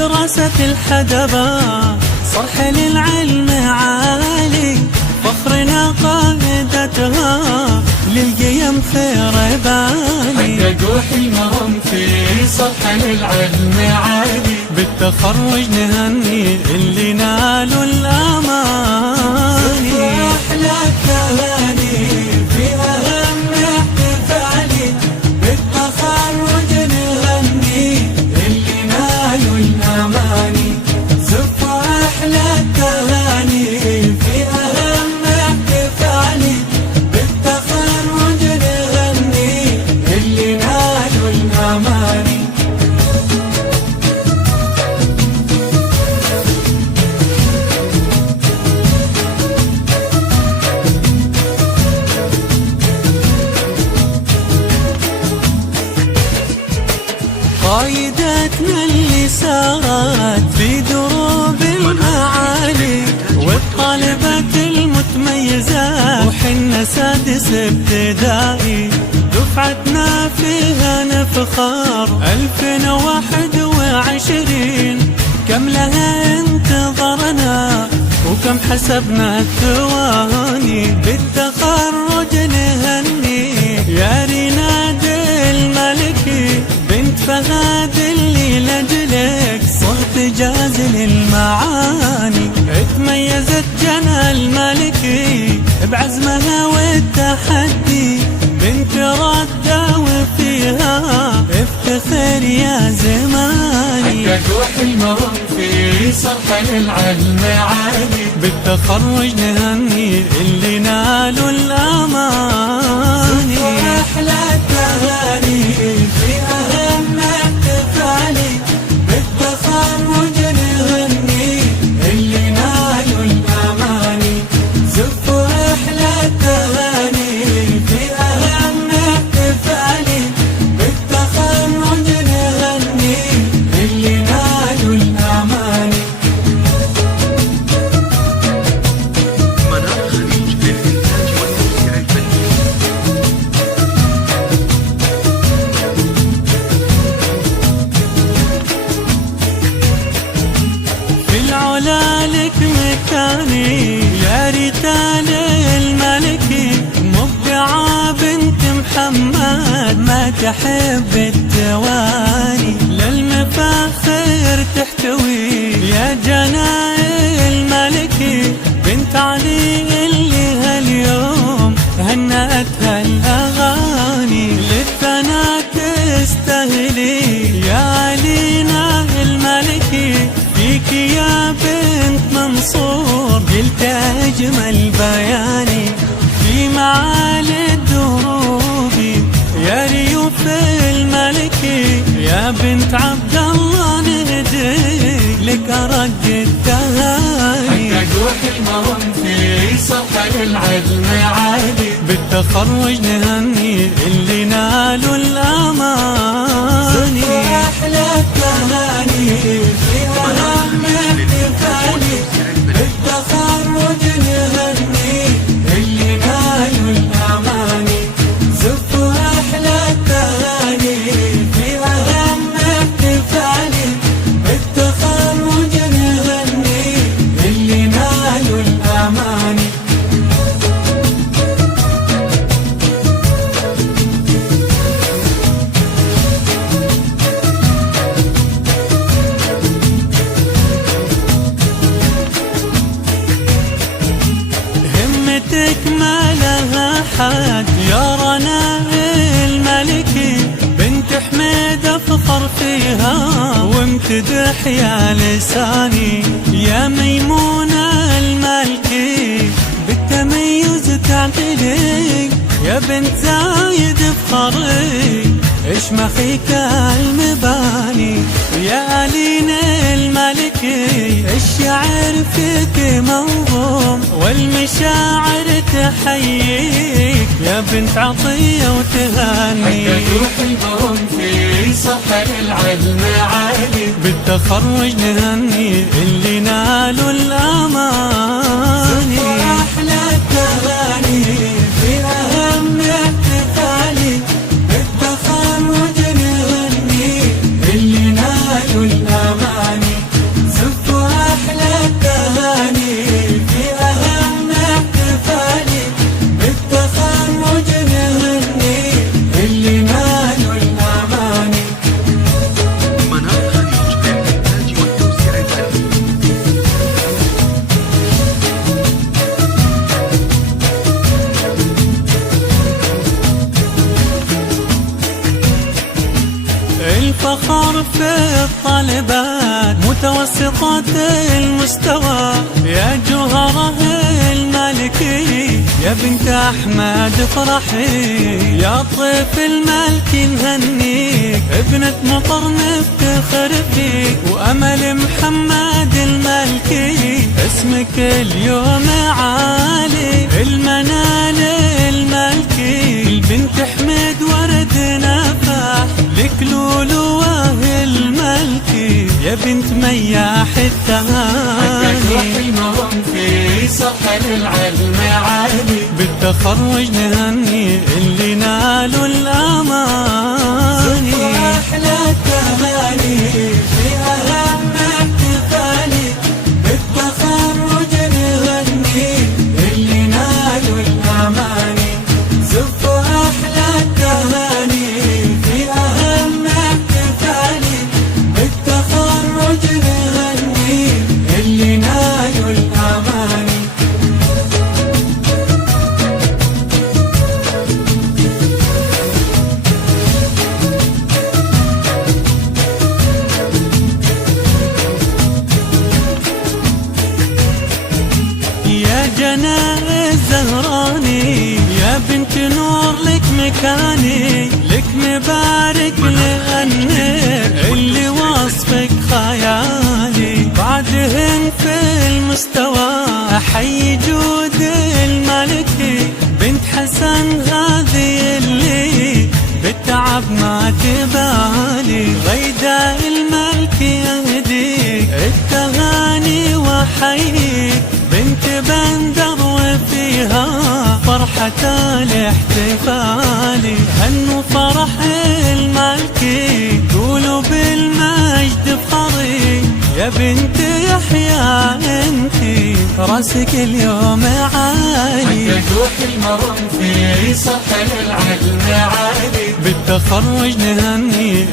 مدرسة الحدبة صرح للعلم عالي، فخرنا قائدتها للقيم خير بالي. حققوا حلمهم في صرح للعلم عالي، بالتخرج نهني اللي نالوا الأماني. أحلى التهاني في أهم احتفالي، بالتخرج نهني اللي نالوا الأماني. زفوا أحلى التهاني في أهم احتفالي، بالتخرج نهني اللي نالوا الأماني. قايدتنا اللي سارت في دروب المعالي، والطالبة المتميزة وحنا سادس ابتدائي. دفعتنا فيها نفخر 2021، كم لها انتظرنا وكم حسبنا الثواني. بالتخرج نهني يا ريناد الملكي، بنت فهد اللي لجلك صرت جازل المعاني. اتميزت جنى الملكي بعزمها والتحدي، بنت ردة وفيها افتخر يا زماني. حققوا حلمهم في صرح للعلم عالي، بالتخرج نهني اللي نالوا الأماني. أحلى التهاني في أهم احتفالي، بالتخرج نهني اللي نالوا الأماني. زفوا أحلى التهاني في أهم احتفالي، بالتخرج نهني اللي نالوا الأماني. منار خليج للإنتاج والتوزيع الفني. في العلا لك مكاني يا ريتال الملكي، مبدعة بنت محمد ما تحب التواني. للمفاخر تحتوي يا جنى الملكي، بنت علي اللي هاليوم هنأتها الأغاني. للثنا تستهلي يا علينا الملكي، فيك يا بنت منصور قلت أجمل بياني. في معالي الدروبي يا ريوف الملكي، يا بنت عبد الله نهدي لك أرق التهاني. حققوا حلمهم في صرح للعلم عالي، بالتخرج نهني اللي نالوا الأماني. أحلى التهاني في أهم احتفالي، بالتخرج نهني اللي نالوا الأماني. زفوا أحلى التهاني في أهم احتفالي، بالتخرج نهني اللي نالوا الأماني. همتك ما لها حد يا رنا الملكي، بنت حميد افخر فيها وامتدح يا لساني. يا ميمونة الملكي بالتميز تعتلي، يا بنت زايد بخري اشمخيك المباني. يا ألين الملكي الشعر فيك موهوم، والمشاعر تحييك يا بنت عطية وتهاني. حققوا حلمهم في صرح للعلم عالي، بالتخرج نهني اللي نالوا الأماني. أحلى التهاني في أهم احتفالي، بالتخرج نهني اللي نالوا الأماني. الفخر في الطالبات متوسطات المستوى، يا جوهره الملكي يا بنت أحمد افرحي، يا طيف الملك نهنيك ابنة مطر نفتخر فيك، وأمل محمد الملكي اسمك اليوم عالي، المنال الملكي البنت حمد ورد نفاح، لك لولوه الملكي يا بنت مياح الثاني، المهم في صحن العلم عالي، بالتخرج نهني اللي نالوا الأماني، أحلى التهاني في أهم احتفالي، بالتخرج نهني اللي نالوا الأماني، زف أحلى التهاني في أهم احتفالي، بالتخرج نهني اللي نالوا الأماني. يا جناء الزهراني يا بنت نور لك مكاني، لك مبارك لأنك اللي وصفك خيالي، بعدهن في المستوى أحيي جود الملكي، بنت حسن هذه اللي بالتعب ما تبالي، غيداء الملكي أهديك التهاني وحييك، بنت بندر وفيها فرحة الاحتفال، هنوا فرح الملكي قولوا بالمجد افخري، يا بنت يحيى انتي راسك اليوم عالي، حق المرم في صحن العلم عالي، بالتخرج نهني